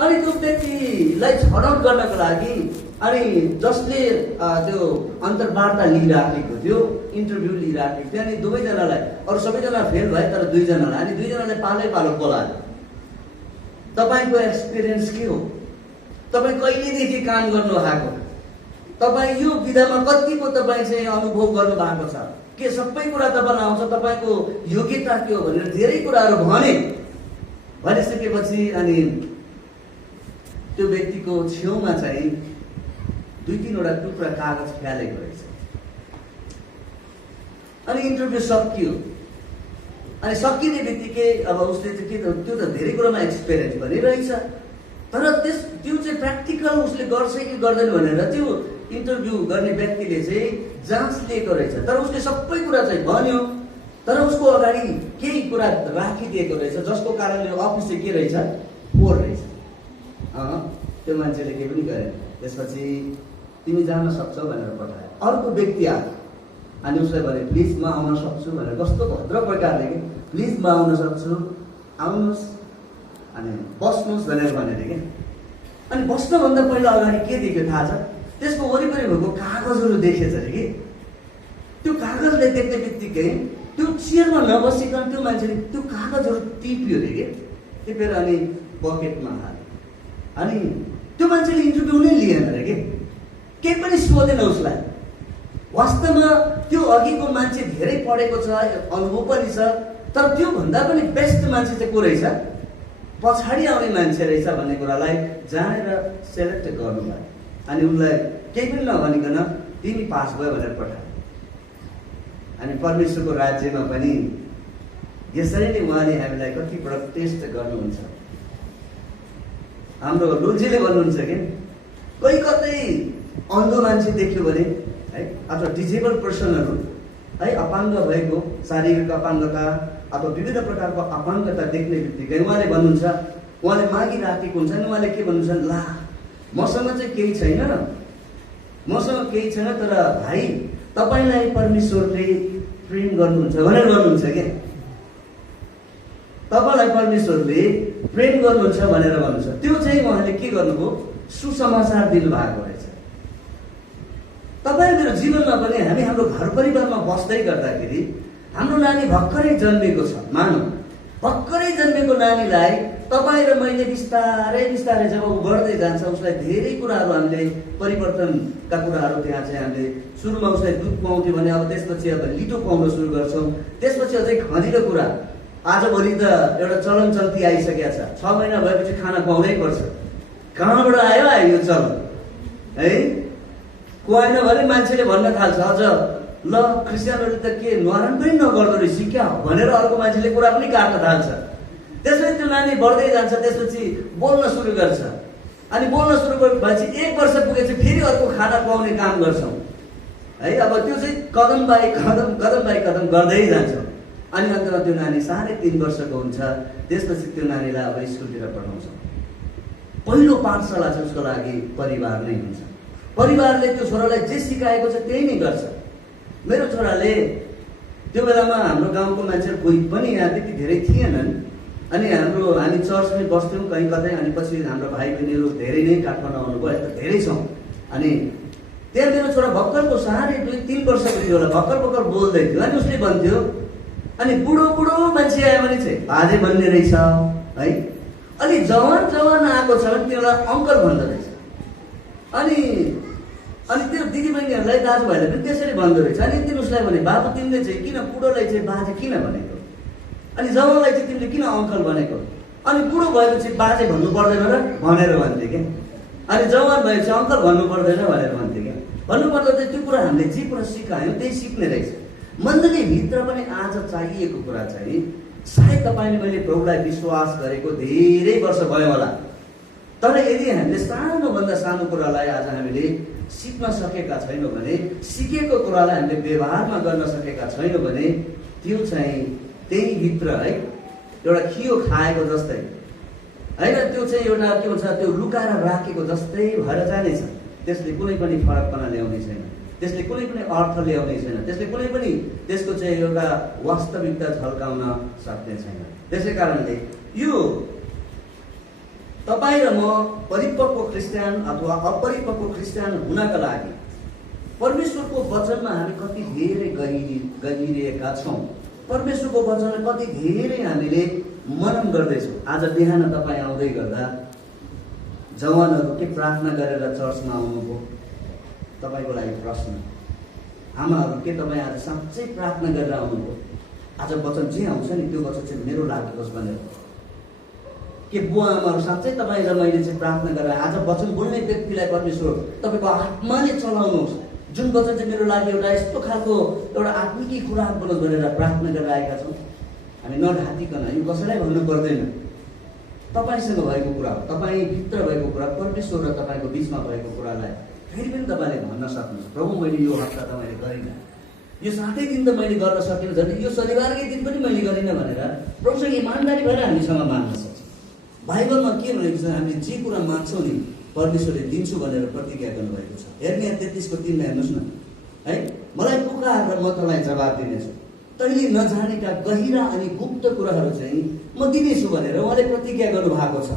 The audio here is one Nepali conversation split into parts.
अनि त्यो व्यक्तिलाई छनौट गर्नको लागि अनि जसले त्यो अन्तर्वार्ता लिइराखेको थियो, इन्टरभ्यू लिइराखेको थियो, अनि दुवैजनालाई, अरू सबैजना फेल भए तर दुईजनालाई, अनि दुईजनाले पालो बोलायो। तपाईँको एक्सपिरियन्स के हो? तपाईँ कहिलेदेखि काम गर्नु भएको? तपाईँ यो विधामा कतिको तपाईँ चाहिँ अनुभव गर्नु भएको छ? के सबै कुरा तपाईँलाई आउँछ? तपाईँको योग्यता के हो भनेर धेरै कुराहरू भनिसकेपछि अनि त्यो व्यक्तिको छेउमा चाहिँ 2-3वटा टुक्रा कागज फ्यालेको रहेछ। अनि इन्टरभ्यू सकियो। अनि सकिने बित्तिकै अब उसले चाहिँ त्यो त धेरै कुरामा एक्सपिरियन्स पनि रहेछ, तर त्यो चाहिँ प्र्याक्टिकल उसले गर्छ कि गर्दैन भनेर त्यो इन्टरभ्यू गर्ने व्यक्तिले चाहिँ जाँच लिएको रहेछ। तर उसले सबै कुरा चाहिँ भन्यो, तर उसको अगाडि केही कुरा राखिदिएको रहेछ जसको कारणले अफिस चाहिँ के रहेछ, पोर रहेछ। त्यो मान्छेले केही पनि गरेन। त्यसपछि तिमी जान सक्छौ भनेर पठायो। अर्को व्यक्ति आयो अनि उसलाई भने प्लिज म आउन सक्छु भनेर, कस्तो भद्र प्रकारले कि प्लिज म आउन सक्छु, आउनुहोस् अनि बस्नुहोस् भनेर भनेर क्या। अनि बस्नुभन्दा पहिला अगाडि के देख्यो थाहा छ? त्यसको वरिपरि भएको कागजहरू देखेछ अरे कि। त्यो कागजले देख्ने बित्तिकै त्यो चेयरमा नबसिकन त्यो मान्छेले त्यो कागजहरू टिप्यो अरे कि। टिपेर अनि बकेटमा हाल्यो। अनि त्यो मान्छेले इन्टरभ्यू नै लिएन अरे कि, केही पनि सोधेन उसलाई। वास्तवमा त्यो अघिको मान्छे धेरै पढेको छ, अनुभव पनि छ, तर त्योभन्दा पनि बेस्ट मान्छे चाहिँ को रहेछ, पछाडि आउने मान्छे रहेछ भन्ने कुरालाई जानेर सेलेक्ट गर्नुभयो। अनि उनलाई केही पनि नभनिकन तिमी पास भयो भनेर पठायो। अनि परमेश्वरको राज्यमा पनि यसरी नै उहाँले हामीलाई कतिपल्ट टेस्ट गर्नुहुन्छ। हाम्रो लोजीले भन्नुहुन्छ कि कोही कतै अन्धो मान्छे देख्यो भने है, अथवा डिजेबल पर्सनहरू है, अपाङ्ग भएको, शारीरिक अपाङ्गता अथवा विभिन्न प्रकारको अपाङ्गता देख्ने बित्तिकै उहाँले भन्नुहुन्छ, उहाँले मागिराखेको हुन्छ नि, उहाँले के भन्नुहुन्छ, ला मसँग चाहिँ केही छैन, मसँग केही छैन, तर भाइ तपाईँलाई परमेश्वरले प्रेम गर्नुहुन्छ भनेर भन्नुहुन्छ क्या। तपाईँलाई परमेश्वरले प्रेम गर्नुहुन्छ भनेर भन्नुहुन्छ। त्यो चाहिँ उहाँले के गर्नुभयो, सुसमाचार दिनुभएको रहेछ। तपाईँ मेरो जीवनमा पनि हामी हाम्रो घर परिवारमा बस्दै गर्दाखेरि हाम्रो नानी भर्खरै जन्मेको छ, मानौँ भर्खरै जन्मेको नानीलाई तपाईँ र मैले बिस्तारै बिस्तारै जब ऊ बढ्दै जान्छ उसलाई धेरै कुराहरू हामीले परिवर्तनका कुराहरू त्यहाँ चाहिँ हामीले सुरुमा उसलाई दुध खुवाउँथ्यो भने अब त्यसपछि अब लिटो खुवाउन सुरु गर्छौँ। त्यसपछि अझै खँदिलो कुरा, आजभोलि त एउटा चलन चल्ती आइसकेको छ, 6 महिना भएपछि खाना खुवाउनै पर्छ। कहाँबाट आयो यो चलन है? खुवाएन भने मान्छेले भन्न थाल्छ अझ ल क्रिस्चियनहरूले त के न्वारान पनि नगर्दो रहेछ क्या भनेर अर्को मान्छेले कुरा पनि काट्न थाल्छ। त्यसपछि त्यो नानी बढ्दै जान्छ, त्यसपछि बोल्न सुरु गर्छ। अनि बोल्न सुरु भएपछि 1 वर्ष पुगेपछि फेरि अर्को खाना खुवाउने काम गर्छौँ है। अब त्यो चाहिँ कदम बाई कदम गर्दै जान्छौँ। अनि अन्तमा त्यो नानी 3.5 वर्षको हुन्छ। त्यसपछि त्यो नानीलाई अब स्कुलतिर पठाउँछौँ। पहिलो पाठशाला चाहिँ उसको लागि परिवार नै हुन्छ। परिवारले त्यो छोरालाई जे सिकाएको छ त्यही नै गर्छ। मेरो छोराले त्यो बेलामा हाम्रो गाउँको मान्छेहरू कोही पनि यहाँ त्यति धेरै थिएनन्। अनि हामी चर्चमै बस्थ्यौँ कहीँ कतै। अनि पछि हाम्रो भाइ बहिनीहरू धेरै नै काठमाडौँ आउनुभयो, यता धेरै छौँ। अनि त्यहाँ मेरो छोरा भर्खरको 2.5-3 वर्षको थियो होला, भर्खर बोल्दै थियो। अनि उसले भन्थ्यो, अनि बुढो मान्छे आयो भने चाहिँ बाजे भन्ने रहेछ है। अनि जवान आएको छ भने तिनीहरूलाई अङ्कल भन्दो रहेछ। अनि त्यो दिदीबहिनीहरूलाई दाजुभाइलाई पनि त्यसरी भन्दो रहेछ। अनि तिमी उसलाई भने बाबु तिमीले चाहिँ किन बुढोलाई चाहिँ बाजे किन भनेको, अनि जवानलाई चाहिँ तिमीले किन अङ्कल भनेको, अनि बुढो भएपछि बाजे भन्नु पर्दैन र भनेर भन्थे क्या। अनि जवान भएपछि अङ्कल भन्नु पर्दैन भनेर भन्थे क्या। भन्नुपर्दा चाहिँ त्यो कुरा हामीले जे कुरा सिकायौँ त्यही सिक्ने रहेछ। मण्डलीभित्र पनि आज चाहिएको कुरा चाहिँ सायद तपाईँले मैले प्रभुलाई विश्वास गरेको धेरै वर्ष भयो होला, तर यदि हामीले सानोभन्दा सानो कुरालाई आज हामीले सिक्न सकेका छैनौँ भने, सिकेको कुरालाई हामीले व्यवहारमा गर्न सकेका छैनौँ भने त्यो चाहिँ त्यही भित्र है एउटा खियो खाएको जस्तै होइन, त्यो चाहिँ एउटा के भन्छ त्यो लुकाएर राखेको जस्तै भएर जानेछ। त्यसले कुनै पनि फरकपना ल्याउने छैन, त्यसले कुनै पनि अर्थ ल्याउने छैन, त्यसले कुनै पनि त्यसको चाहिँ एउटा वास्तविकता झल्काउन सक्ने छैन। त्यसै कारणले यो तपाईँ र म परिपक्व क्रिस्चियन अथवा अपरिपक्व क्रिस्चियन हुनका लागि परमेश्वरको वचनमा हामी कति धेरै गहिरिएका छौँ, परमेश्वरको वचनलाई कति धेरै हामीले मनन गर्दैछौँ। आज बिहान तपाईँ आउँदै गर्दा जवानहरू के प्रार्थना गरेर चर्चमा आउनुभयो? तपाईँको लागि प्रश्न। आमाहरू के तपाईँ आज साँच्चै प्रार्थना गरेर आउनुभयो? आज वचन जे आउँछ नि त्यो वचन चाहिँ मेरो लागि होस् भनेर। के बुवा आमाहरू साँच्चै तपाईँ र मैले चाहिँ प्रार्थना गरेर आज वचन बोल्ने व्यक्तिलाई परमेश्वर तपाईँको आत्माले चलाउनुहोस्, जुन वचन चाहिँ मेरो लागि एउटा यस्तो खालको एउटा आत्मिकी कुरा बोलोस् भनेर प्रार्थना गरेर आएका छौँ। हामी नढाँटिकन यो कसैलाई भन्नु पर्दैन, तपाईँसँग भएको कुरा हो, तपाईँभित्र भएको कुरा, परमेश्वर र तपाईँको बिचमा भएको कुरालाई फेरि पनि तपाईँले भन्न सक्नुहुन्छ, प्रभु मैले यो हप्ता त मैले गरिनँ, यो 7 दिन त मैले गर्न सकिनँ, झन् यो शनिबारकै दिन पनि मैले गरिनँ भनेर प्रभुसँग इमान्दारी भएर हामीसँग माग्न सक्छौँ। बाइबलमा के भनेको छ? हामीले जे कुरा माग्छौँ नि परमेश्वरले दिन्छु भनेर प्रतिज्ञा गर्नुभएको छ। यिर्मया 33:3 हेर्नुहोस् न, है, मलाई पुकार र म तँलाई जवाब दिनेछु, तैँले नजानेका गहिरा अनि गुप्त कुराहरू चाहिँ म दिनेछु भनेर उहाँले प्रतिज्ञा गर्नुभएको छ।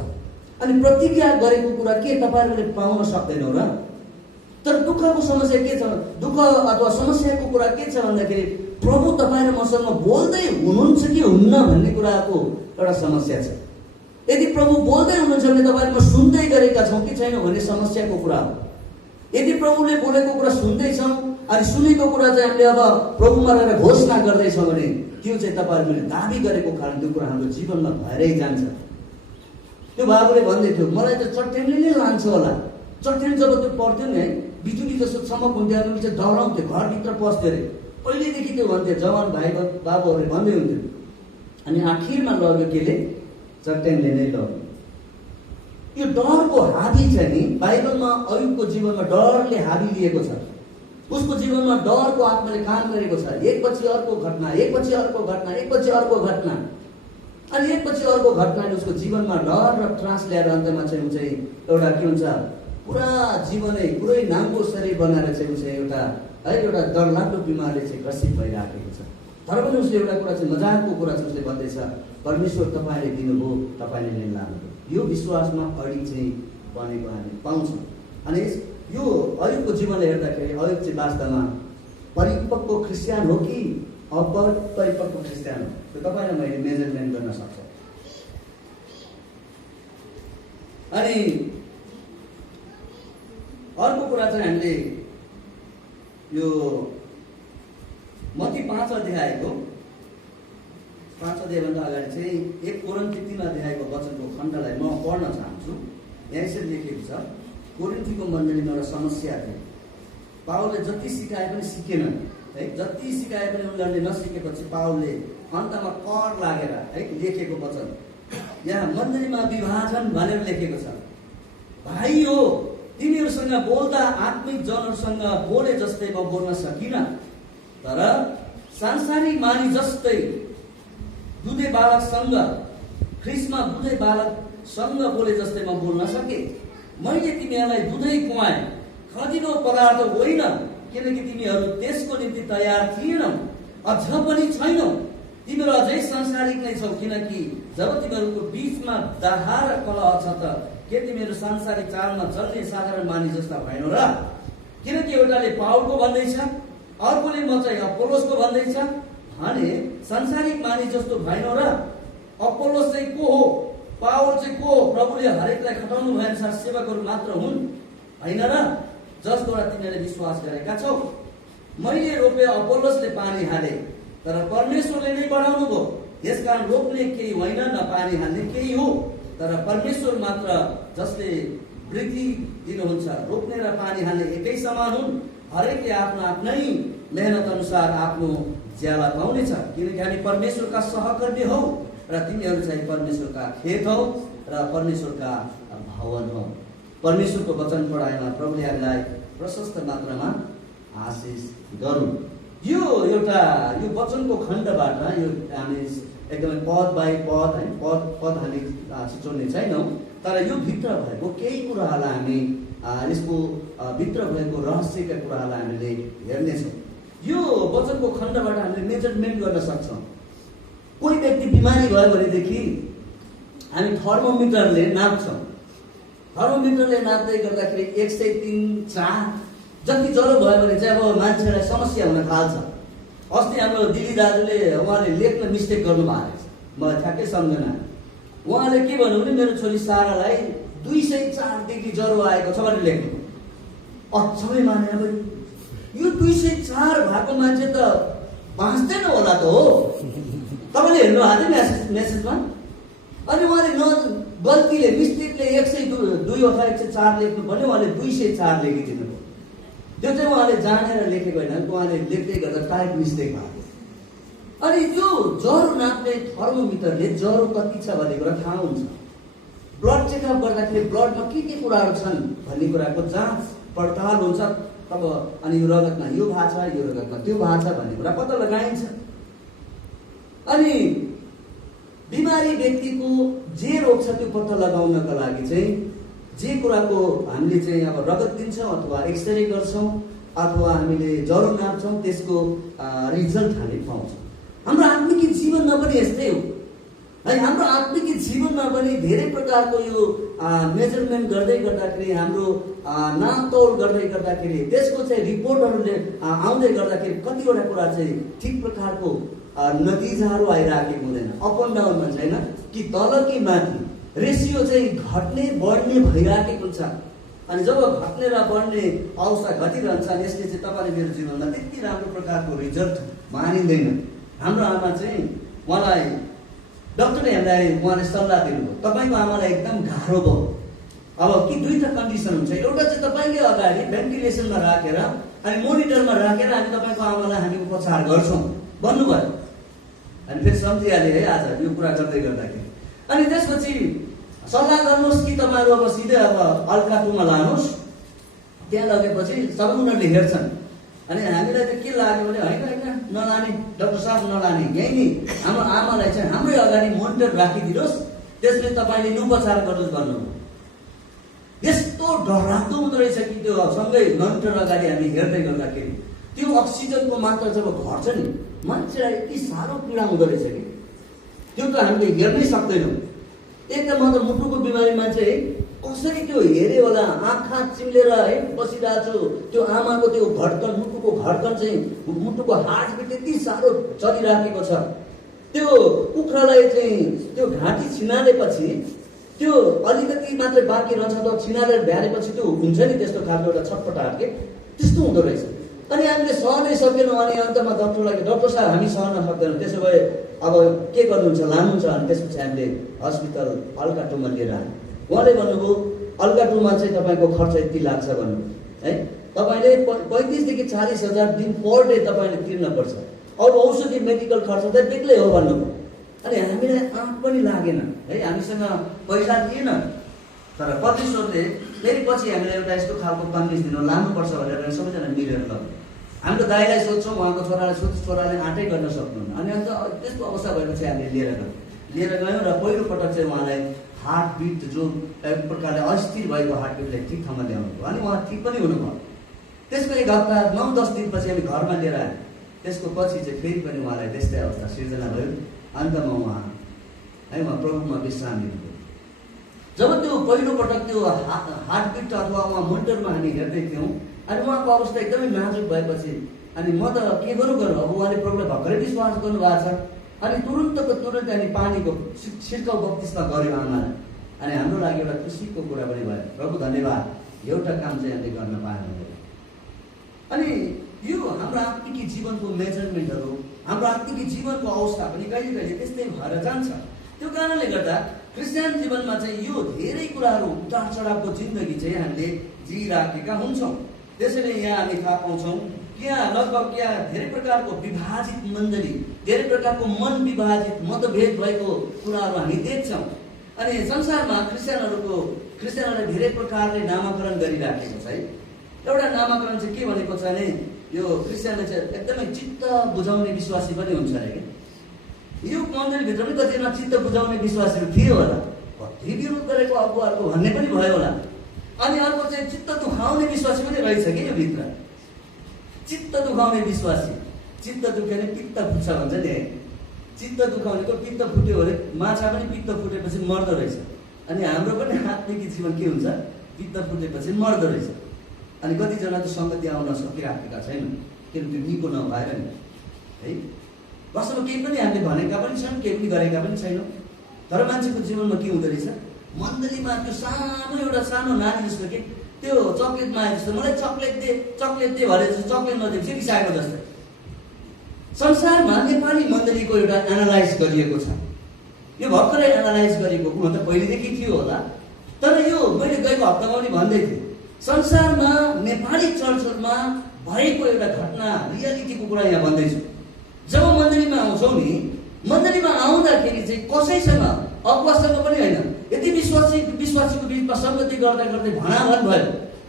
अनि प्रतिज्ञा गरेको कुरा के तपाईँहरूले पाउन सक्दैनौ र? तर दुःखको समस्या के छ? दुःख अथवा समस्याको कुरा के छ भन्दाखेरि प्रभु तपाईँ र मसँग बोल्दै हुनुहुन्छ कि हुन्न भन्ने कुराको एउटा समस्या छ। यदि प्रभु बोल्दै हुनुहुन्छ भने तपाईँहरू म सुन्दै गरेका छौँ कि छैनौँ भन्ने समस्याको कुरा हो। यदि प्रभुले बोलेको कुरा सुन्दैछौँ अनि सुनेको कुरा चाहिँ हामीले अब प्रभुमा रहेर घोषणा गर्दैछौँ भने त्यो चाहिँ तपाईँहरूले दाबी गरेको कारण त्यो कुरा हाम्रो जीवनमा भएरै जान्छ। त्यो बाबुले भन्दै थियो मलाई त चट्याङले नै लान्छ होला। चट्याङ जब त्यो पर्थ्यो नि, है, बिजुली जस्तो चमक हुन्थ्यो अनि चाहिँ डराउँथ्यो, घरभित्र पस्थ्यो अरे। पहिल्यैदेखि त्यो भन्थ्यो, जवान भाइ बाबुहरूले भन्दै हुन्थ्यो। अनि आखिरमा लग्यो केले? चट्याङले नै लग्यो। यो डरको हाबी चाहिँ नि बाइबलमा अयुबको जीवनमा डरले हाबी लिएको छ। उसको जीवनमा डरको आत्माले काम गरेको छ। एकपछि अर्को घटना, एकपछि अर्को घटना, एकपछि अर्को घटना, अनि एकपछि अर्को घटनाले उसको जीवनमा डर र त्रास ल्याएर अन्तमा चाहिँ एउटा के हुन्छ, पुरा जीवनै पुरै नाङ्गो शरीर बनाएर चाहिँ चाहिँ एउटा डरलाग्दो बिमारले चाहिँ ग्रसित भइराखेको छ। तर पनि उसले एउटा कुरा चाहिँ मजाकको कुरा चाहिँ उसले भन्दैछ, परमेश्वर तपाईँले दिनुभयो, तपाईँले नै लानुभयो। यो विश्वासमा अडी चाहिँ बनेको हामी पाउँछौँ। अनि यो अयुबको जीवनले हेर्दाखेरि अयुब चाहिँ वास्तवमा परिपक्व क्रिस्चियन हो कि अपरिपक्व क्रिस्चियन हो, त्यो तपाईँलाई मैले मेजरमेन्ट गर्न सक्छ। अनि अर्को कुरा चाहिँ हामीले यो मत्ती 5 अध्यायको 5 अध्यायभन्दा अगाडि चाहिँ 1 कोरिन्थी 3 अध्यायको वचनको खण्डलाई म पढ्न चाहन्छु। यहाँ यसरी लेखेको छ, कोरिन्थीको मण्डलीमा एउटा समस्या थियो। पावलले जति सिकाए पनि सिकेनन्, है, जति सिकाए पनि उनीहरूले नसिकेपछि पावलले अन्तमा कर लागेर, है, लेखेको वचन यहाँ मण्डलीमा विभाजन भनेर लेखेको छ। भाइ हो, तिमीहरूसँग बोल्दा आत्मिक जनहरूसँग बोले जस्तै म बोल्न सकिनँ, तर सांसारिक मानिस जस्तै दुधे बालकसँग, ख्रिस्टमा दुधे बालकसँग बोले जस्तै म बोल्न सके। मैले तिमीहरूलाई दुधै खुवाएँ, खदिलो पदार्थ होइन, किनकि तिमीहरू त्यसको निम्ति तयार थिएनौ, अझ पनि छैनौ। तिमीहरू अझै सांसारिक नै छौ, किनकि जब तिमीहरूको बिचमा दाहा र कलह छ त के तिमीहरू सांसारिक चालमा चल्ने साधारण मानिस जस्ता भएनौ र? किनकि एउटाले पावलको भन्दैछ, अर्कोले म चाहिँ अपोलोसको भन्दैछ भने सांसारिक मानिस जस्तो भएनौ र? अपोलोस चाहिँ को हो? पावल चाहिँ को हो? प्रभुले हरेकलाई खटाउनु भए अनुसार सेवकहरू मात्र हुन्, होइन र? जसद्वारा तिमीहरूले विश्वास गरेका छौ। मैले रोपे, अपोलोसले पानी हाले, तर परमेश्वरले नै बढाउनु भयो। यसकारण रोप्ने केही होइन, न पानी हाल्ने केही हो, तर परमेश्वर मात्र जसले वृद्धि दिनुहुन्छ। रोप्ने र पानी हाल्ने एकै समान हुन्, हरेकले आफ्नो आफ्नै मेहनत अनुसार आफ्नो ज्याला पाउनेछ। किनकि हामी परमेश्वरका सहकर्मी हौ र तिमीहरू चाहिँ परमेश्वरका खेत हौ र परमेश्वरका भवन हौ। परमेश्वरको वचन पढाइमा प्रभुले हामीलाई प्रशस्त मात्रामा आशिष गरौँ। यो एउटा यो वचनको खण्डबाट यो हामी एकदमै पद बाई पद, है, पद हामी छिचोड्ने छैनौँ, तर यो भित्र भएको केही कुराहरूलाई हामी यसको भित्र भएको रहस्यका कुराहरूलाई हामीले हेर्नेछौँ। यो वचनको खण्डबाट हामीले मेजरमेन्ट गर्न सक्छौँ। कोही व्यक्ति बिमारी भयो भनेदेखि हामी थर्मोमिटरले नाप्छौँ, थर्मोमिटरले नाप्दै गर्दाखेरि 103.4 जति ज्वरो भयो भने चाहिँ अब मान्छेलाई समस्या हुन थाल्छ। अस्ति हाम्रो दिदी दाजुले उहाँले लेख्न मिस्टेक गर्नु भएको रहेछ, मलाई ठ्याक्कै सम्झना। उहाँले के भन्नु भने मेरो छोरी सारालाई 204 डिग्री ज्वरो आएको छ भनेर लेख्नु। अचम्मै मानेन पनि, यो 204 भएको मान्छे त बाँच्दैन होला त हो। तपाईँले हेर्नु भएको थियो मेसेजमा। अनि उहाँले गल्तीले मिस्टेकले 102 अथवा 104 लेख्नु पर्ने, उहाँले 204 लेखिदिनु भयो। त्यो चाहिँ उहाँले जानेर लेखेको होइन, उहाँले लेख्दै गर्दा टाइप मिस्टेक भएको। अनि त्यो ज्वरो नाप्ने थर्मोमिटरले ज्वरो कति छ भन्ने कुरा थाहा हुन्छ। ब्लड चेकअप गर्दाखेरि ब्लडमा के कुराहरू छन् भन्ने कुराको जाँच पडताल हुन्छ। तब अनि यो रगतमा यो भएको छ, यो रगतमा त्यो भएको छ भन्ने कुरा पत्ता लगाइन्छ। अनि बिमारी व्यक्तिको जे रोग छ त्यो पत्ता लगाउनका लागि चाहिँ जे कुराको हामीले चाहिँ अब रगत दिन्छौँ अथवा एक्सरे गर्छौँ अथवा हामीले ज्वरो नाप्छौँ, त्यसको रिजल्ट हामी पाउँछौँ। हाम्रो आत्मिक जीवनमा पनि यस्तै हो है। हाम्रो आत्मिक जीवनमा पनि धेरै प्रकारको यो मेजरमेन्ट गर्दै गर्दाखेरि, हाम्रो नापतोल गर्दै गर्दाखेरि त्यसको चाहिँ रिपोर्टहरूले आउँदै गर्दाखेरि कतिवटा कुरा चाहिँ ठिक प्रकारको नतिजाहरू आइराखेको हुँदैन। अप एन्ड डाउन भन्छ होइन कि तल कि माथि, रेसियो चाहिँ घट्ने बढ्ने भइराखेको हुन्छ। अनि जब घट्ने र बढ्ने अवस्था घटिरहन्छ यसले चाहिँ तपाईँले मेरो जीवनमा त्यति राम्रो प्रकारको रिजल्ट मानिँदैन। हाम्रो आमा चाहिँ उहाँलाई डक्टरले हामीलाई उहाँले सल्लाह दिनुभयो, तपाईँको आमालाई एकदम गाह्रो भयो। अब कि दुईवटा कन्डिसन हुन्छ, एउटा चाहिँ तपाईँले अगाडि भेन्टिलेसनमा राखेर अनि मोनिटरमा राखेर हामी तपाईँको आमालाई हामी उपचार गर्छौँ भन्नुभयो। अनि फेरि सम्झिहालेँ है आज यो कुरा गर्दै गर्दाखेरि। अनि त्यसपछि सल्लाह गर्नुहोस् कि तपाईँहरू अब सिधै अब अल्काटुमा लानुहोस्, त्यहाँ लगेपछि सबै उनीहरूले हेर्छन्। अनि हामीलाई चाहिँ के लाग्यो भने होइन नलाने डाक्टर साहब नलाने, यहीँ नि हाम्रो आमालाई चाहिँ हाम्रै अगाडि मोनिटर राखिदिनुहोस्, त्यसले तपाईँले उपचार गर्नुहोस् भन्नुभयो। यस्तो डरलाग्दो हुँदो रहेछ कि त्यो सँगै मोनिटर अगाडि हामी हेर्दै गर्दाखेरि त्यो अक्सिजनको मात्रा जब घट्छ नि मान्छेलाई यति साह्रो पीडा हुँदो रहेछ कि त्यो त हामीले हेर्नै सक्दैनौँ। एकदम म त मुटुको बिमारी मान्छे है, कसरी त्यो हेऱ्यो होला, आँखा चिम्लेर है बसिरहेको छु। त्यो आमाको त्यो धड्कन, मुटुको धड्कन चाहिँ मुटुको हार्टबिट यति साह्रो चलिराखेको छ। त्यो कुखुरालाई चाहिँ त्यो घाँटी छिनालेपछि त्यो अलिकति मात्रै बाँकी रहन्छ, त छिनालेर भ्यालेपछि त्यो हुन्छ नि त्यस्तो खालको एउटा छटपटाहट के त्यस्तो हुँदो रहेछ। अनि हामीले सहनै सकेनौँ। अनि अन्तमा डक्टरलाई, डक्टर साहब हामी सहन सक्दैनौँ, त्यसो भए अब के गर्नुहुन्छ, लानुहुन्छ। अनि त्यसपछि हामीले हस्पिटल अल्काटुमा लिएर आयौँ। उहाँले भन्नुभयो अल्काटुमा चाहिँ तपाईँको खर्च यति लाग्छ भन्नुभयो है, तपाईँले 35 देखि 40 हजार दिन पर डे तपाईँले तिर्नुपर्छ, अरू औषधि मेडिकल खर्च त बेग्लै हो भन्नुभयो। अनि हामीलाई आँट पनि लागेन है, हामीसँग पैसा थिएन। तर परमेश्वरले फेरि पछि हामीलाई एउटा यस्तो खालको कन्भिन्स दिनु लानुपर्छ भनेर सबैजना मिलेर लग्यो। हाम्रो दाइलाई सोध्छौँ, उहाँको छोरालाई सोध्छौँ, छोराले आँटै गर्न सक्नुहुन्न। अनि अन्त त्यस्तो अवस्था भएपछि हामीले लिएर गयौँ र पहिलोपटक चाहिँ उहाँलाई हार्टबिट जो एक प्रकारले अस्थिर भएको हार्टबिटलाई ठिक ठाउँमा ल्याउनु भयो। अनि उहाँ ठिक पनि हुनुभयो। त्यसको 1 हप्ता 9-10 दिनपछि हामी घरमा लिएर आयौँ। त्यसको पछि चाहिँ फेरि पनि उहाँलाई त्यस्तै अवस्था सिर्जना भयो। अन्तमा उहाँ प्रभुमा विश्राम लिनुभयो। जब त्यो पहिलोपटक त्यो हार्टबिट अथवा उहाँ मोनिटरमा हामी हेर्दै थियौँ अनि उहाँको अवस्था एकदमै नाजुक भएपछि अनि म त के गरौँ अब उहाँले प्रभुलाई भर्खरै विश्वास गर्नुभएको छ। अनि तुरुन्तको तुरुन्त अनि पानीको छिर्काउ बत्तिसमा गऱ्यौँ आमालाई। अनि हाम्रो लागि एउटा खुसीको कुरा पनि भयो, प्रभु धन्यवाद, एउटा काम चाहिँ हामीले गर्न पाएनौँ। अनि यो हाम्रो आत्मिक जीवनको मेजरमेन्टहरू, हाम्रो आत्मिक जीवनको अवस्था पनि कहिले कहिले त्यस्तै भएर जान्छ। त्यो कारणले गर्दा क्रिस्चियन जीवनमा चाहिँ यो धेरै कुराहरू उतार चढावको जिन्दगी चाहिँ हामीले जिइराखेका हुन्छौँ। त्यसैले यहाँ हामी थाहा पाउँछौँ कि यहाँ लगभग यहाँ धेरै प्रकारको विभाजित मण्डली, धेरै प्रकारको मन विभाजित मतभेद भएको कुराहरू हामी देख्छौँ। अनि संसारमा क्रिस्चियनहरूले धेरै प्रकारले नामाकरण गरिराखेको छ है। एउटा नामाकरण चाहिँ के भनेको छ भने यो क्रिस्चियनले चाहिँ एकदमै चित्त बुझाउने विश्वासी पनि हुन्छ अरे कि यो मण्डलीभित्र पनि कतिजना चित्त बुझाउने विश्वासीहरू थियो होला, कति विरोध गरेको अगुवाहरूको भन्ने पनि भयो होला। अनि अर्को चाहिँ चित्त दुखाउने विश्वासी पनि रहेछ कि यो भित्र। चित्त दुखाउने विश्वासी, चित्त दुख्यो भने पित्त फुट्छ भन्छ नि है। चित्त दुखाउनेको पित्त फुट्यो भने माछा पनि पित्त फुटेपछि मर्दो रहेछ। अनि हाम्रो पनि आत्मिक जीवन के हुन्छ, पित्त फुटेपछि मर्दो रहेछ। अनि कतिजना त सङ्गति आउन सकिराखेका छैन, किनभने त्यो निको नभएर नि है। वास्तवमा केही पनि हामीले भनेका पनि छन्, केही पनि गरेका पनि छैनौँ। तर मान्छेको जीवनमा के हुँदो रहेछ, मण्डलीमा त्यो सानो एउटा सानो नानी जस्तो के त्यो चक्लेट मागे जस्तो, मलाई चक्लेट दे भने जस्तो चक्लेट नदिएपछि रिसाएको जस्तो। संसारमा नेपाली मण्डलीको एउटा एनालाइज गरिएको छ। यो भर्खरै एनालाइज गरेको हुन त पहिलेदेखि थियो होला, तर यो मैले गएको हप्तामा पनि भन्दै थिएँ, संसारमा नेपाली चर्चहरूमा भएको एउटा घटना रियालिटीको कुरा यहाँ भन्दैछु। जब मण्डलीमा आउँछौ नि, मण्डलीमा आउँदाखेरि चाहिँ कसैसँग अगुवासँग पनि होइन, यदि विश्वासीको बिचमा सङ्गति गर्दा गर्दै भनाभन भयो।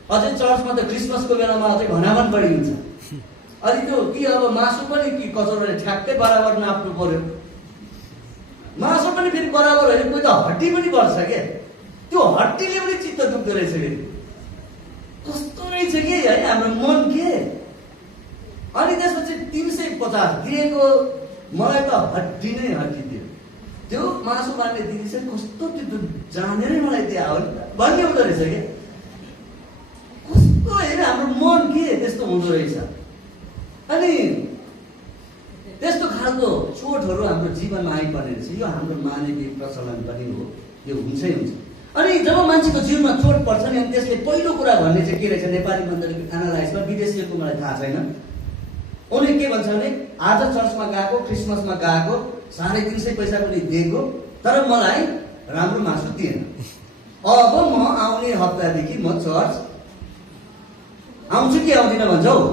अझै चर्चमा त क्रिसमसको बेलामा अझै भनाभन बढी हुन्छ। अनि त्यो कि अब मासु पनि कि कचौराले ठ्याक्कै बराबर नाप्नु पर्यो, मासु पनि फेरि बराबर होइन, कोही त हड्डी पनि बढ्छ क्या, त्यो हड्डीले पनि चित्त दुख्दो रहेछ। फेरि कस्तो रहेछ के है हाम्रो मन के। अनि त्यसपछि 350 दिएको, मलाई त हड्डी नै हड्डी दियो। त्यो मासु बाँड्ने दिदी चाहिँ कस्तो त्यो जानेरै मलाई त्यहाँ हो भन्ने हुँदो रहेछ क्या। कस्तो होइन हाम्रो मन के त्यस्तो हुँदो रहेछ। अनि त्यस्तो खालको चोटहरू हाम्रो जीवनमा आइपर्ने रहेछ। यो हाम्रो मानवीय प्रचलन पनि हो, यो हुन्छै हुन्छ। अनि जब मान्छेको जीवनमा चोट पर्छ नि, अनि त्यसले पहिलो कुरा भन्ने चाहिँ के रहेछ, नेपाली मण्डलीको एनालाइजमा, विदेशीको मलाई थाहा छैन, उनले के भन्छ भने आज चर्चमा गएको, क्रिसमसमा गएको, 350 पैसा पनि दिएको, तर मलाई राम्रो मासु दिएन। अब म आउने हप्तादेखि म चर्च आउँछु कि आउँदिनँ भन्छ हौ,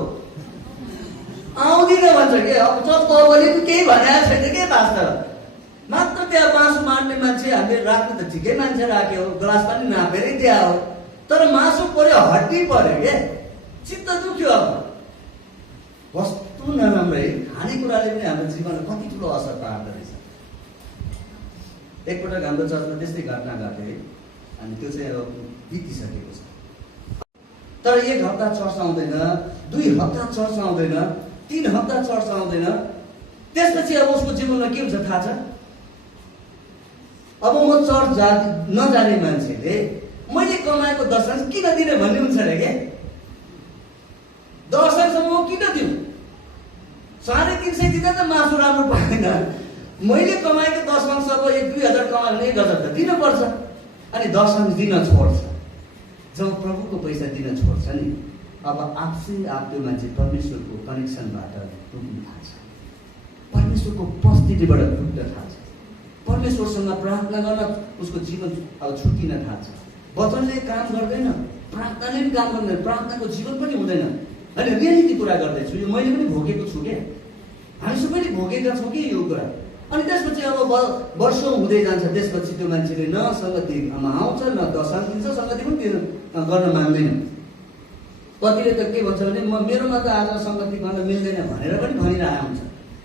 आउँदिनँ भन्छ के। अब चर्चको अगाडि त केही भनेको छैन के पास्टर, मात्र त्यहाँ मासु मार्ने मान्छे हामीले राख्नु त ठिकै मान्छे राख्यो, ग्लास पनि नापेरै दिया हो, तर मासु पर्यो हड्डी पर्यो के, चित्त दुख्यो। अब वस्तु नराम्रै खानेकुराले पनि हाम्रो जीवनमा कति ठुलो असर पार्दो रहेछ। एकपटक हाम्रो चर्चमा त्यस्तै घटना घट्यो है, अनि त्यो चाहिँ अब बितिसकेको छ। तर 1 हप्ता चर्च आउँदैन, 2 हप्ता चर्च आउँदैन, 3 हप्ता चर्च आउँदैन, त्यसपछि अब उसको जीवनमा के हुन्छ थाहा छ। अब म चर्च नजाने मान्छेले मैले कमाएको दर्शन किन दिने भन्ने हुन्छ अरे के। दर्शनसम्म म किन दिउँ, 350 दिँदा त मासु राम्रो पाएन, मैले कमाएको दर्शन अब 1-2 हजार कमायो भने 1 हजार त दिनुपर्छ। अनि दर्शन दिन छोड्छ। जब प्रभुको पैसा दिन छोड्छ नि, अब आफै आप त्यो मान्छे परमेश्वरको कनेक्सनबाट टुट्न थाल्छ, परमेश्वरको उपस्थितिबाट टुट्न थाल्छ, परमेश्वरसँग प्रार्थना गर्न उसको जीवन अब छुट्टिन थाल्छ। वचनले काम गर्दैन, प्रार्थनाले पनि काम गर्दैन, प्रार्थनाको जीवन पनि हुँदैन। अनि रियालिटी कुरा गर्दैछु, यो मैले पनि भोगेको छु क्या, हामी सबैले भोगेका छौँ कि यो कुरा। अनि त्यसपछि अब वर्षौँ हुँदै जान्छ, त्यसपछि त्यो मान्छेले न सङ्गतिमा आउँछ, न दर्शन दिन्छ, सङ्गति पनि गर्न मान्दैन। कतिले त के भन्छ भने मेरोमा त आज सङ्गति गर्न मिल्दैन भनेर पनि भनिरहेको हुन्छ।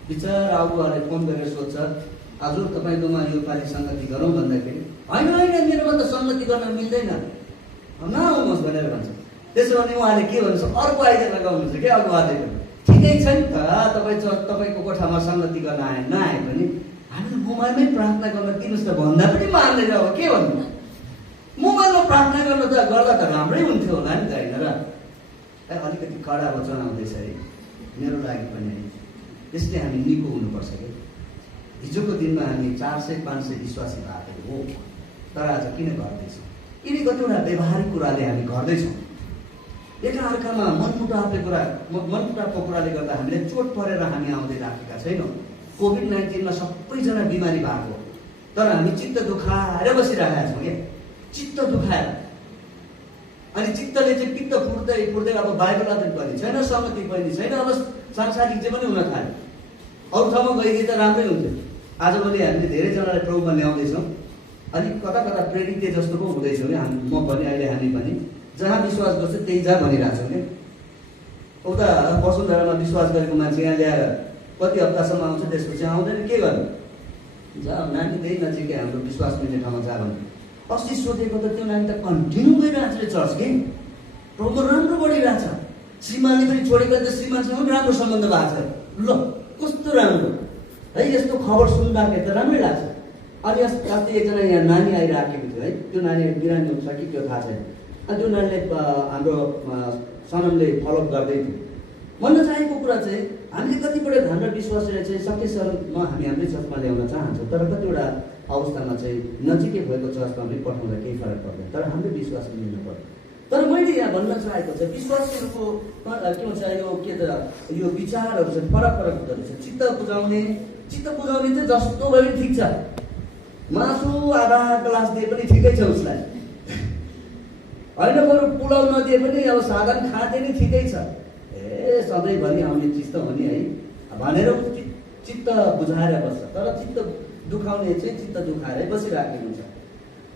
विचार आउनुहरूले फोन गरेर सोध्छ, आज तपाईँकोमा यो पालि सङ्गति गरौँ भन्दाखेरि होइन मेरोमा त सङ्गति गर्न मिल्दैन, नआउनुहोस् भनेर भन्छ। त्यसो भने उहाँले के भन्छ, अर्को आइदिएर लगाउनुहुन्छ क्या अगुवाले पनि। ठिकै छ नि त, तपाईँको कोठामा सङ्गति गर्न नआए पनि हामीले मोबाइलमै प्रार्थना गर्न दिनुहोस् त भन्दा पनि मान्दैन। अब के भन्नु, मोबाइलमा प्रार्थना गर्दा त राम्रै हुन्थ्यो होला नि त, होइन र। अलिकति कडा वचन आउँदैछ है मेरो लागि पनि है, त्यसले हामी निको हुनुपर्छ क्या। हिजोको दिनमा हामी 400-500 विश्वासी भएको हो, तर आज किन गर्दैछौँ? यिनी कतिवटा व्यवहारिक कुराले हामी गर्दैछौँ। एकअर्कामा मनमुटावको कुराले गर्दा हामीले चोट परेर हामी आउँदै राखेका छैनौँ। कोभिड-19मा सबैजना बिमारी भएको, तर हामी चित्त दुखाएर बसिरहेका छौँ क्या, चित्त दुखाएर। अनि चित्तले चाहिँ पित्त फुट्दै अब बाइबल अध्ययन पनि छैन, सङ्गति पनि छैन, अब सांसारिक चाहिँ पनि हुन थाल्यो। अरू ठाउँमा गइदिए त राम्रै हुन्थ्यो। आजभोलि हामीले धेरैजनालाई प्रभुमा ल्याउँदैछौँ, अलिक कता कता प्रेरित जस्तो पो हुँदैछौँ क्या म पनि, अहिले हामी पनि जहाँ विश्वास गर्छ त्यही जा भनिरहेको छौँ क्या। उता वसुन्धरामा विश्वास गरेको मान्छे यहाँ ल्याएर कति हप्तासम्म आउँछ, त्यसपछि आउँदैन, के गर्नु, जा नानी त्यही नजिकै हाम्रो विश्वास मिल्ने ठाउँमा जा भन्नु। अस्ति सोधेको त त्यो नानी त कन्टिन्यू गइरहेको छ चर्च के, प्रभु राम्रो बढिरहेछ। श्रीमानले पनि छोडेको त श्रीमानसँग पनि राम्रो सम्बन्ध भएको छ। ल कस्तो राम्रो है, यस्तो खबर सुन्दाखेरि त राम्रै लाग्छ। अनि अस्ति एकजना यहाँ नानी आइराखेको थियो है, त्यो नानी बिरामी हुन्छ कि त्यो थाहा छैन। अनि त्यो नानीले हाम्रो सनमले फलोअप गर्दै थियो। भन्न चाहेको कुरा चाहिँ हामीले कतिपय हाम्रो विश्वासले चाहिँ सकेसम्म हामी हाम्रै चर्चमा ल्याउन चाहन्छौँ, तर कतिवटा अवस्थामा चाहिँ नजिकै भएको चर्चमा पनि पठाउँदा केही फरक पर्दैन, तर हाम्रो विश्वास मिल्नु पर्यो। तर मैले यहाँ भन्न चाहेको चाहिँ विश्वासीहरूको के भन्छ यो विचारहरू चाहिँ फरक फरक हुँदो रहेछ। चित्त बुझाउने चाहिँ जस्तो भए पनि ठिक छ, मासु आधा ग्लास दिए पनि ठिकै छ उसलाई, होइन बरु पुलाउ नदिए पनि अब साधन खाँदै नि ठिकै छ, ए सधैँभरि आउने चिज त हो नि है भनेर चित्त बुझाएर बस्छ। तर चित्त दुखाउने चाहिँ चित्त दुखाएरै बसिराखेको हुन्छ।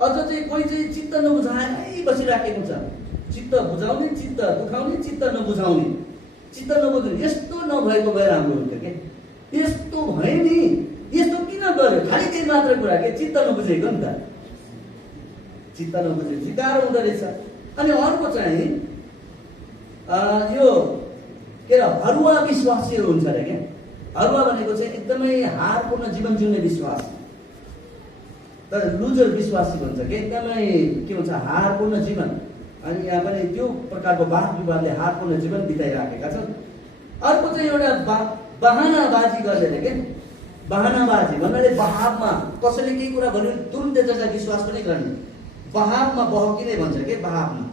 अझ चाहिँ कोही चाहिँ चित्त नबुझाएरै बसिराखेको छ, चित्त बुझाउने, चित्त दुखाउने, चित्त नबुझाउने, चित्त नबुझ्ने। यस्तो नभएको भए राम्रो हुन्थ्यो के, यस्तो भयो नि, यस्तो किन गर्यो, खालि त्यही मात्र कुरा के, चित्त नबुझेको नि त, चित्त नबुझेपछि गाह्रो हुँदो रहेछ। अनि अर्को चाहिँ यो के अरे हरुवा विश्वासीहरू हुन्छ अरे क्या। हरुवा भनेको चाहिँ एकदमै हारपूर्ण जीवन जिउने विश्वास, तर लुजर विश्वासी भन्छ कि एकदमै के भन्छ हारपूर्ण जीवन। अनि यहाँ पनि त्यो प्रकारको वाद विवादले हारपूर्ण जीवन बिताइराखेका छन्। अर्को चाहिँ एउटा बहानाबाजी गर्ने अरे के, बहानाबाजी भन्नाले बहावमा कसैले केही कुरा भन्यो तुरुन्तै जसलाई विश्वास पनि गर्ने, बहावमा बहकिने भन्छ के, बहावमा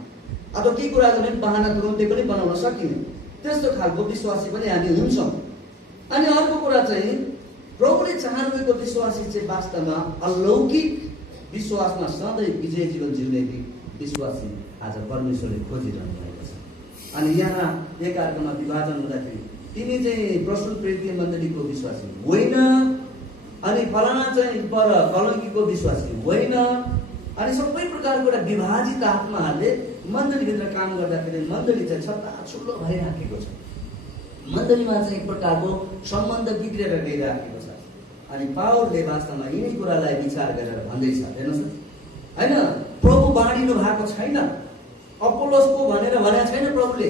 अथवा केही कुरा गर्ने बहाना तुरुन्तै पनि बनाउन सकिने, त्यस्तो खालको विश्वासी पनि हामी हुन्छौँ। अनि अर्को कुरा चाहिँ प्रभुले चाहनुभएको विश्वासी चाहिँ वास्तवमा अलौकिक विश्वासमा सधैँ विजय जीवन जिउने विश्वासी आज परमेश्वरले खोजिरहनु भएको छ। अनि यहाँ एकअर्कामा विभाजन हुँदाखेरि तिमी चाहिँ प्रसुन प्रेरित मण्डलीको विश्वासी होइन, अनि फलाना चाहिँ पर कलङ्कीको विश्वासी होइन, अनि सबै प्रकारको एउटा विभाजित आत्माहरूले मण्डलीभित्र काम गर्दाखेरि मण्डली चाहिँ छत्ताछुल्लो भइराखेको छ। मण्डलीमा चाहिँ एक प्रकारको सम्बन्ध बिग्रेर गइराखेको छ। अनि पावलले वास्तवमा यिनै कुरालाई विचार गरेर भन्दैछ, हेर्नुहोस् न, होइन प्रभु बाँडिनु भएको छैन, अपोलोसको भनेर भनेको छैन प्रभुले,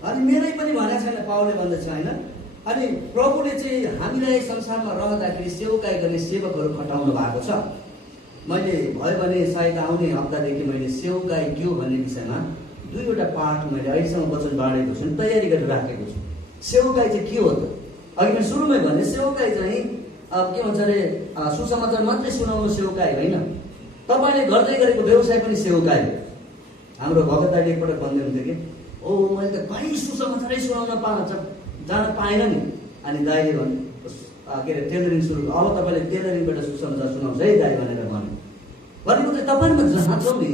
अनि मेरै पनि भनेको छैन पावलले भन्दछ, होइन। अनि प्रभुले चाहिँ हामीलाई संसारमा रहँदाखेरि सेवकाई गर्ने सेवकहरू खटाउनु भएको छ। मैले भयो भने सायद आउने हप्तादेखि मैले सेवकाई के हो भन्ने विषयमा 2वटा पाठ मैले अहिलेसम्म वचन बाँडेको छु, तयारी गरेर राखेको छु। सेवकाई चाहिँ के हो त? अघि मैले सुरुमै भने सेवकाई चाहिँ के भन्छ अरे सुसमाचार मात्रै सुनाउनु सेवकाई होइन, तपाईँले गर्दै गरेको व्यवसाय पनि सेवकाई हो। हाम्रो भगत दाइले एकपल्ट भन्दै हुन्थ्यो कि ओ मैले त कहीँ सुसमाचारै सुनाउन जान पाएन नि। अनि दाइले भन्नु के अरे टेलरिङ सुरु, अब तपाईँले टेलरिङबाट सुसमाचार सुनाउँछ है दाइ भनेर भन्नु। भनेको चाहिँ तपाईँले जहाँ छौ नि,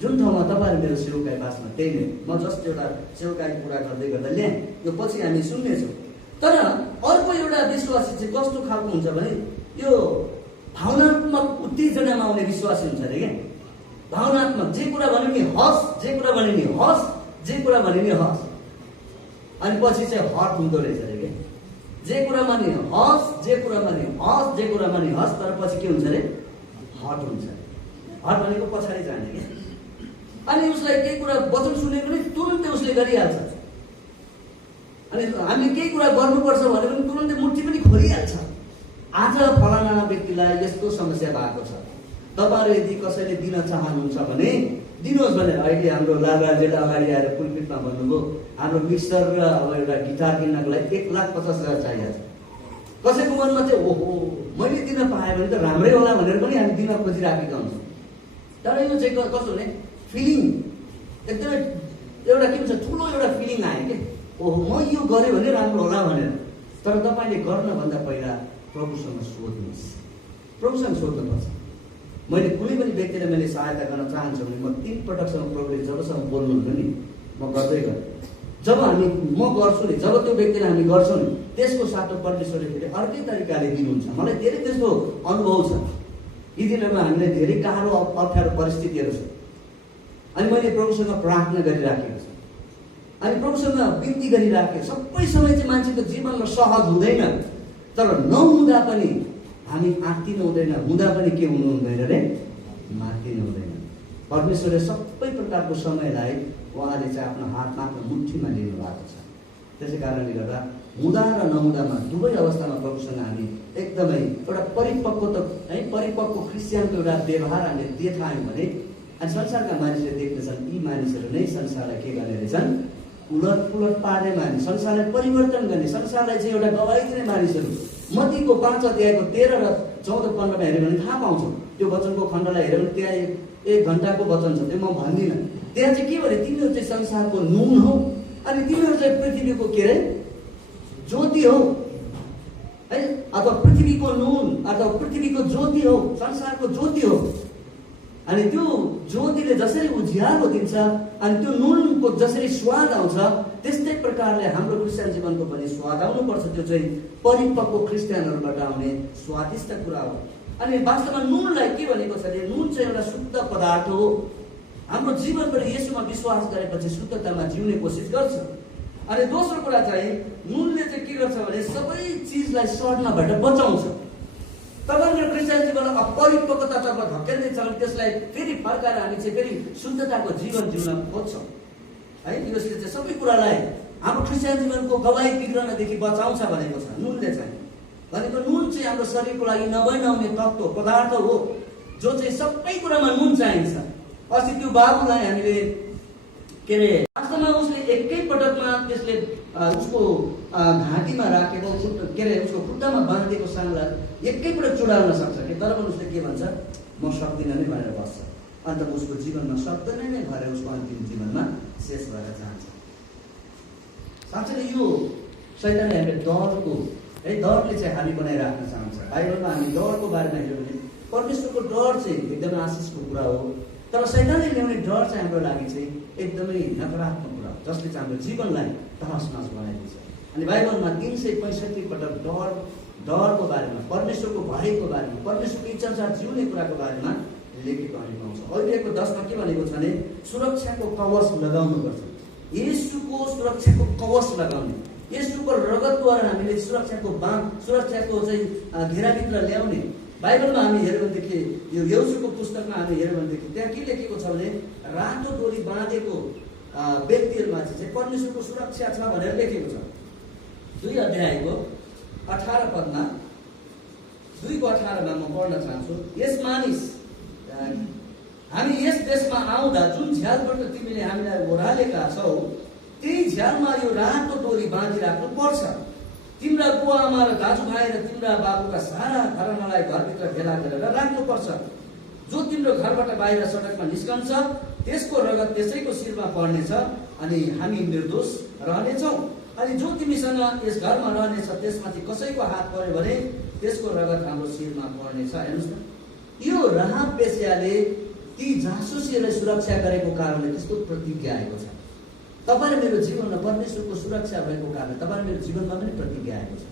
जुन ठाउँमा तपाईँहरू मेरो सेवकाई बासमा त्यही नै म जस्ट एउटा सेवकाईको कुरा गर्दै गर्दा ल्याएँ, यो पछि हामी सुन्नेछौँ। तर अर्को एउटा विश्वासी चाहिँ कस्तो खालको हुन्छ भने यो भावनात्मक उत्तेजनामा आउने विश्वासी हुन्छ अरे क्या। भावनात्मक जे कुरा भन्यो नि हस्, जे कुरा भन्यो नि हस्, जे कुरा भन्यो नि हस्, अनि पछि चाहिँ हट हुँदो रहेछ अरे क्या। जे कुरा माने हस्, जे कुरा माने हस्, जे कुरा माने हस्, तर पछि के हुन्छ अरे हट हुन्छ। हट भनेको पछाडि जाने क्या। अनि उसलाई केही कुरा वचन सुने पनि तुरुन्तै उसले गरिहाल्छ। अनि हामीले केही कुरा गर्नुपर्छ भने पनि तुरुन्तै मुठी पनि खोलिहाल्छ। आज फलाना व्यक्तिलाई यस्तो समस्या भएको छ, तपाईँहरू यदि कसैले दिन चाहनुहुन्छ भने दिनुहोस् भनेर अहिले हाम्रो लालराजले अगाडि आएर पुलपिटमा भन्नुभयो हाम्रो मिक्सर र अब एउटा गिटार किन्नको लागि 1,50,000 चाहिएको छ। कसैको मनमा चाहिँ ओहो मैले दिन पाएँ भने त राम्रै होला भनेर पनि हामी दिन खोजिराखेका हुन्छौँ। तर यो चाहिँ कस्तो भने फिलिङ एकदमै एउटा के भन्छ ठुलो एउटा फिलिङ आयो कि ओहो म यो गरेँ भने राम्रो होला भनेर। तर तपाईँले गर्नभन्दा पहिला प्रभुसँग सोध्नुहोस्, प्रभुसँग सोध्नुपर्छ। मैले कुनै पनि व्यक्तिलाई मैले सहायता गर्न चाहन्छु भने म 3 पटकसम्म प्रभुले जबसम्म बोल्नुहुन्छ नि म गर्दै गरेँ। जब म गर्छु नि, जब त्यो व्यक्तिलाई हामी गर्छौँ नि त्यसको साटो परमेश्वरले फेरि अर्कै तरिकाले दिनुहुन्छ। मलाई धेरै त्यस्तो अनुभव छ। यी दिनहरूमा हामीलाई धेरै गाह्रो अप्ठ्यारो परिस्थितिहरू छ, अनि मैले प्रभुसँग प्रार्थना गरिराखेको छु, अनि प्रभुसँग बिन्ती गरिराखेँ। सबै समय चाहिँ मान्छेको जीवनमा सहज हुँदैन, तर नहुँदा पनि हामी आत्तिनु हुँदैन, हुँदा पनि के हुनु हुँदैन रे मात्तिनु हुँदैन। परमेश्वरले सबै प्रकारको समयलाई उहाँले चाहिँ आफ्नो हातमा आफ्नो मुठीमा लिनु भएको छ। त्यसै कारणले गर्दा हुँदा र नहुँदामा दुवै अवस्थामा प्रभुसँग हामी एकदमै एउटा परिपक्व क्रिस्चियनको एउटा व्यवहार हामीले देखायौँ भने अनि संसारका मानिसले देख्नेछन् यी मानिसहरू नै संसारलाई के गर्ने रहेछन्, उलट पुलट पार्ने मानिस, संसारलाई परिवर्तन गर्ने, संसारलाई चाहिँ एउटा गवाई दिने मानिसहरू। मत्तीको 5 अध्यायको 13 र 14, 15मा हेऱ्यो भने थाहा पाउँछौँ। त्यो वचनको खण्डलाई हेऱ्यो भने त्यहाँ 1 घन्टाको वचन छ, त्यो म भन्दिनँ। त्यहाँ चाहिँ के भने तिमीहरू चाहिँ संसारको नुन हो अनि तिमीहरू चाहिँ पृथ्वीको के अरे ज्योति हो है, अथवा पृथ्वीको नुन अथवा पृथ्वीको ज्योति हो, संसारको ज्योति हो। अनि त्यो ज्योतिले जसरी उज्यालो दिन्छ अनि त्यो नुनको जसरी स्वाद आउँछ त्यस्तै प्रकारले हाम्रो क्रिस्चियन जीवनको पनि स्वाद आउनुपर्छ। त्यो चाहिँ परिपक्व क्रिस्चियनहरूबाट आउने स्वादिष्ट कुरा हो। अनि वास्तवमा नुनलाई के भनेको छ भने नुन चाहिँ एउटा शुद्ध पदार्थ हो। हाम्रो जीवनबाट येशूमा विश्वास गरेपछि शुद्धतामा जिउने कोसिस गर्छ। अनि दोस्रो कुरा चाहिँ नुनले चाहिँ के गर्छ भने सबै चिजलाई सड्नबाट बचाउँछ। तपाईहरुको क्रिस्चियन जीवनमा अपरिपक्वतातर्फ धकेल्ने छ भने त्यसलाई फेरि फर्काएर हामी चाहिँ फेरि शुद्धताको जीवन जिउन खोज्छौँ है। यसले चाहिँ सबै कुरालाई हाम्रो क्रिस्चियन जीवनको गवाई बिग्रनदेखि बचाउँछ भनेको छ नुनले चाहिँ। भनेको नुन चाहिँ हाम्रो शरीरको लागि नभई तत्त्व पदार्थ हो जो चाहिँ सबै कुरामा नुन चाहिन्छ। अस्ति त्यो बाबुलाई हामीले के अरे वास्तवमा उसले एकै पटकमा त्यसले उसको घाँटीमा राखेको के अरे उसको खुट्टामा बाँधेको साङलाई एकैपटक चुडाउन सक्छ कि, तर पनि उसले के भन्छ, म सक्दिनँ नै भनेर बस्छ। अन्त उसको जीवनमा सक्दैन नै भएर उसको अन्तिम जीवनमा शेष भएर जान्छ। साँच्चै नै यो शैतानले हामीले डरको है, डरले चाहिँ हामी बनाइराख्न चाहन्छ। बाइबलमा हामी डरको बारेमा हेऱ्यौँ भने परमेश्वरको डर चाहिँ एकदमै आशिषको कुरा हो, तर शैतानले ल्याउने डर चाहिँ हाम्रो लागि चाहिँ एकदमै नकारात्मक कुरा हो, जसले चाहिँ हाम्रो जीवनलाई तहसनहस बनाइदिन्छ। अनि बाइबलमा 365 पटक डरको बारेमा, परमेश्वरको भयको बारेमा, परमेश्वरको इच्छाअनुसार जिउने कुराको बारेमा लेखेको हामी पाउँछौँ। अहिलेको 10मा के भनेको छ भने सुरक्षाको कवच लगाउनुपर्छ। येशूको सुरक्षाको कवच लगाउने, येशूको रगतद्वारा हामीले सुरक्षाको चाहिँ घेराभित्र ल्याउने। बाइबलमा हामी हेऱ्यौँ भनेदेखि यो यहोशूको पुस्तकमा हामी हेऱ्यौँ भनेदेखि त्यहाँ के लेखेको छ भने रातो डोरी बाँधेको व्यक्तिहरूमा चाहिँ परमेश्वरको सुरक्षा छ भनेर लेखेको छ। 2 अध्यायको 18 पदमा 2:18मा म पढ्न चाहन्छु। यस मानिस हामी यस देशमा आउँदा जुन झ्यालबाट तिमीले हामीलाई ओह्रालेका छौ त्यही झ्यालमा यो रातो डोरी बाँधिराख्नु पर्छ। तिम्रा बुवा आमा र दाजुभाइ र तिम्रा बाबुका सारा घरानालाई घरभित्र भेला गरेर राख्नुपर्छ। जो तिम्रो घरबाट बाहिर सडकमा निस्कन्छ त्यसको रगत त्यसैको शिरमा पर्नेछ अनि हामी निर्दोष रहनेछौँ। अनि जो तिमीसँग यस घरमा रहनेछ त्यसमाथि कसैको हात पर्यो भने त्यसको रगत हाम्रो शिरमा पर्नेछ। हेर्नुहोस् न, यो राहाब वेश्याले ती जासुसीहरूलाई सुरक्षा गरेको कारणले त्यस्तो प्रतिज्ञा आएको छ। तपाईँ र मेरो जीवनमा परमेश्वरको सुरक्षा भएको कारणले तपाईँ मेरो जीवनमा पनि प्रतिज्ञा आएको छ।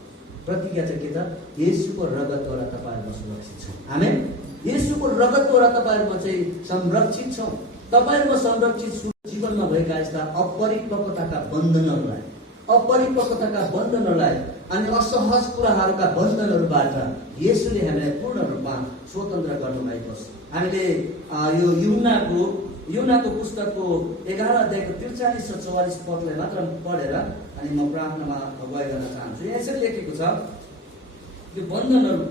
प्रतिज्ञा चाहिँ के त? येशूको रगतद्वारा तपाईँहरूमा सुरक्षित छौँ। आमेन। येशूको रगतद्वारा तपाईँहरूमा चाहिँ संरक्षित छौँ। तपाईँहरूमा संरक्षित जीवनमा भएका यस्ता अपरिपक्वताका बन्धनहरूलाई अनि असहज कुराहरूका बन्धनहरूबाट येशूले हामीलाई पूर्ण रूपमा स्वतन्त्र गर्नुभएको छ। हामीले यो युहन्नाको पुस्तकको 11 अध्यायको 43 र 44 पदलाई मात्र पढेर अनि म प्रार्थनामा अगुवाई गर्न चाहन्छु। यहाँ यसरी लेखेको छ, यो बन्धनहरू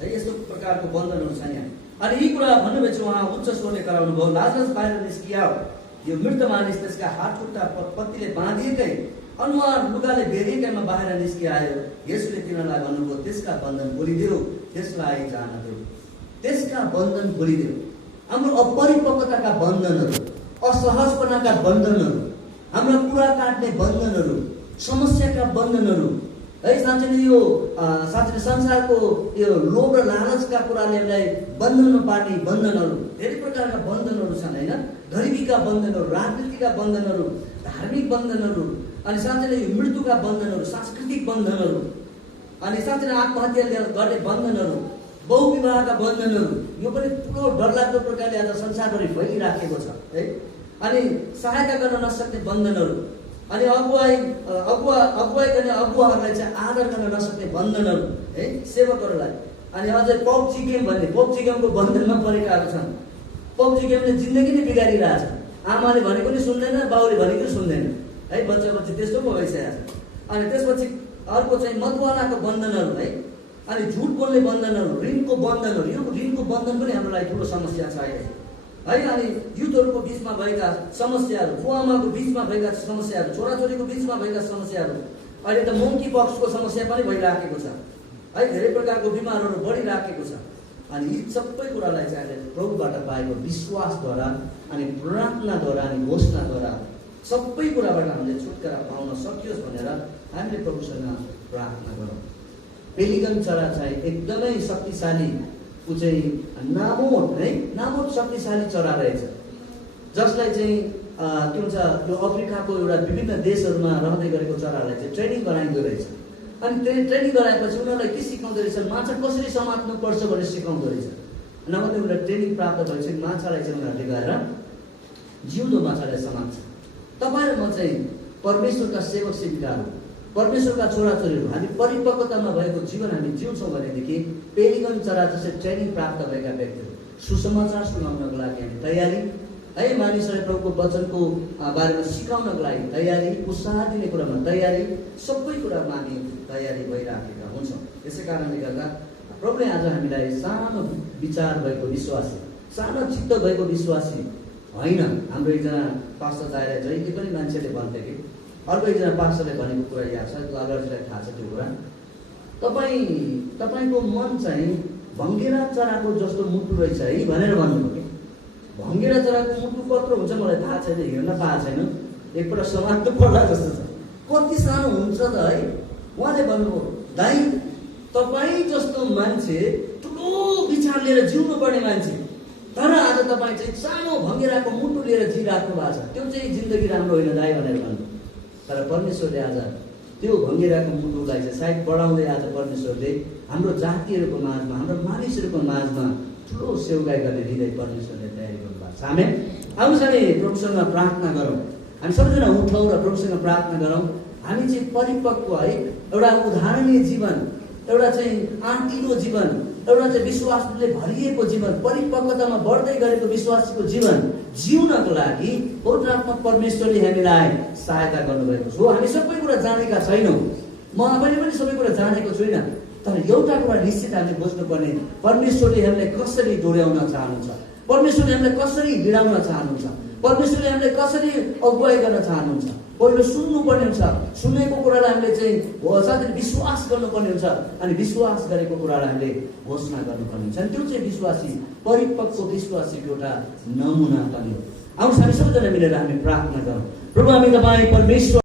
है, यस्तो प्रकारको बन्धनहरू छन् यहाँ। अनि यी कुरा भन्नुभएपछि उहाँ उच्च स्वरले कराउनु भयो, लाजरस बाहिर निस्किआऊ। यो मृत मानिस त्यसका हात खुट्टा पत्तीले बाँधिएकै अनुहार लुगाले बेरिएकैमा बाहिर निस्किआयो। यसले तिनीहरूलाई भन्नुभयो, त्यसका बन्धन खोलिदेऊ, त्यसलाई जान देऊ। त्यसका बन्धन खोलिदेऊ। हाम्रो अपरिपक्वताका बन्धनहरू, असहजपनाका बन्धनहरू, हाम्रो कुरा काट्ने बन्धनहरू, समस्याका बन्धनहरू है, साँच्चै यो संसारको यो लोभ र लालचका कुराले हामीलाई बन्धनमा पार्ने बन्धनहरू, धेरै प्रकारका बन्धनहरू छन् होइन। गरिबीका बन्धनहरू, राजनीतिका बन्धनहरू, धार्मिक बन्धनहरू, अनि साँच्चै यो मृत्युका बन्धनहरू, सांस्कृतिक बन्धनहरू, अनि साँच्चै आत्महत्या गर्ने बन्धनहरू, बहुविवाहका बन्धनहरू, यो पनि ठुलो डरलाग्दो प्रकारले आज संसारभरि फैलिराखेको छ है। अनि सहायता गर्न नसक्ने बन्धनहरू, अनि अगुवाई गर्ने अगुवाहरूलाई चाहिँ आदर गर्न नसक्ने बन्धनहरू है, सेवकहरूलाई। अनि अझै पब्जी गेमको बन्धनमा परेकाहरू छन्। पब्जी गेमले जिन्दगी नै बिगारिरहेछ। आमाले भनेको नि सुन्दैन, बाउले भनेको नि सुन्दैन है, बच्चा त्यस्तो पो भइसकेको छ। अनि त्यसपछि अर्को चाहिँ मदवालाको बन्धनहरू है, अनि झुट बोल्ने बन्धनहरू, ऋणको बन्धनहरू। यो ऋणको बन्धन पनि हाम्रो लागि ठुलो समस्या छ अहिले है। अनि युथहरूको बिचमा भएका समस्याहरू, बुवाआमाको बिचमा भएका समस्याहरू, छोराछोरीको बिचमा भएका समस्याहरू, अहिले त मोङ्की पक्सको समस्या पनि भइराखेको छ है। धेरै प्रकारको बिमारहरू बढिराखेको छ। अनि यी सबै कुरालाई चाहिँ हामीले प्रभुबाट पाएको विश्वासद्वारा अनि प्रार्थनाद्वारा अनि घोषणाद्वारा सबै कुराबाट हामीले छुटकारा पाउन सकियोस् भनेर हामीले प्रभुसँग प्रार्थना गरौँ। पेलिगन चरा चाहिँ एकदमै शक्तिशाली, ऊ चाहिँ नामोट है, नामोट शक्तिशाली चरा रहेछ, जसलाई चाहिँ के भन्छ यो अफ्रिकाको एउटा विभिन्न देशहरूमा रहँदै गरेको चराहरूलाई चाहिँ ट्रेनिङ गराइँदो रहेछ। अनि ट्रेनिङ गराएपछि उनीहरूलाई के सिकाउँदो रहेछ, माछा कसरी समात्नु पर्छ भनेर सिकाउँदो रहेछ। नभए उनीहरूलाई ट्रेनिङ प्राप्त भएपछि माछालाई चाहिँ उनीहरूले गएर जिउँदो माछालाई समात्छ। तपाईँ र म चाहिँ परमेश्वरका सेवक सेविकाहरू, परमेश्वरका छोराछोरीहरू, हामी परिपक्वतामा भएको जीवन हामी जिउँछौँ भनेदेखि पेलिगन चरा जस्तै ट्रेनिङ प्राप्त भएका व्यक्तिहरू सुसमाचार सुनाउनको लागि हामी तयारी है, मानिसहरूलाई प्रभुको वचनको बारेमा सिकाउनको लागि तयारी, उत्साह दिने कुरामा तयारी, सबै कुरामा हामी तयारी भइराखेका हुन्छौँ। यसै कारणले गर्दा प्रभुले आज हामीलाई सानो विचार भएको विश्वासी, सानो चित्त भएको विश्वासी होइन। हाम्रो एकजना पास्टर दाइरा जहिले पनि मान्छेले भन्थे कि, अर्को एकजना पास्टरले भनेको कुरा याद छ, अगाडिलाई थाहा छ त्यो कुरा, तपाईँको मन चाहिँ भङ्गेरा चराको जस्तो मुटु रहेछ है भनेर भन्नुभयो कि। भङ्गेरा चराको मुटु कत्रो हुन्छ मलाई थाहा छैन, हेर्न पाएको छैन, एकपल्ट समात्नु पर्ला जस्तो छ, कति सानो हुन्छ त है। उहाँले भन्नुभयो, दाइ तपाईँ जस्तो मान्छे ठुलो विचार लिएर जिउनु पर्ने मान्छे, तर आज तपाईँ चाहिँ सानो भङ्गेराको मुटु लिएर जिइराख्नु भएको छ, त्यो चाहिँ जिन्दगी राम्रो होइन दाइ भनेर भन्नु। तर परमेश्वरले आज त्यो भङ्गेराको मुटुलाई चाहिँ सायद बढाउँदै आज परमेश्वरले हाम्रो जातिहरूको माझमा, हाम्रो मानिसहरूको माझमा ठुलो सेवाई गर्ने हृदय परमेश्वरले तयारी गर्नुभएको छ। आमेन। आउनुहोस् हामी प्रभुसँग प्रार्थना गरौँ। हामी सबैजना उठौँ र प्रभुसँग प्रार्थना गरौँ। हामी चाहिँ परिपक्व है, एउटा उदाहरणीय जीवन, एउटा चाहिँ आँटिलो जीवन, एउटा चाहिँ विश्वासले भरिएको जीवन, परिपक्वतामा बढ्दै गरेको विश्वासको जीवन जिउनको लागि पवित्रात्मा परमेश्वरले हामीलाई सहायता गर्नुभएको छ। हामी सबै कुरा जानेका छैनौँ, म आफैले पनि सबै कुरा जानेको छुइनँ, तर एउटा कुरा निश्चित हामीले बुझ्नुपर्ने, परमेश्वरले हामीलाई कसरी डोर्याउन चाहनुहुन्छ, परमेश्वरले हामीलाई कसरी हिँडाउन चाहनुहुन्छ, परमेश्वरले हामीलाई कसरी अगुवाई गर्न चाहनुहुन्छ। पहिलो सुन्नुपर्ने हुन्छ, सुनेको कुरालाई हामीले चाहिँ साथै विश्वास गर्नुपर्ने हुन्छ, अनि विश्वास गरेको कुरालाई हामीले घोषणा गर्नुपर्ने हुन्छ। अनि त्यो चाहिँ विश्वासी, परिपक्व विश्वासीको एउटा नमुना पनि हो। आउनुहोस् हामी सबैजना मिलेर हामी प्रार्थना गरौँ। प्रभु हामी तपाईँ परमेश्वर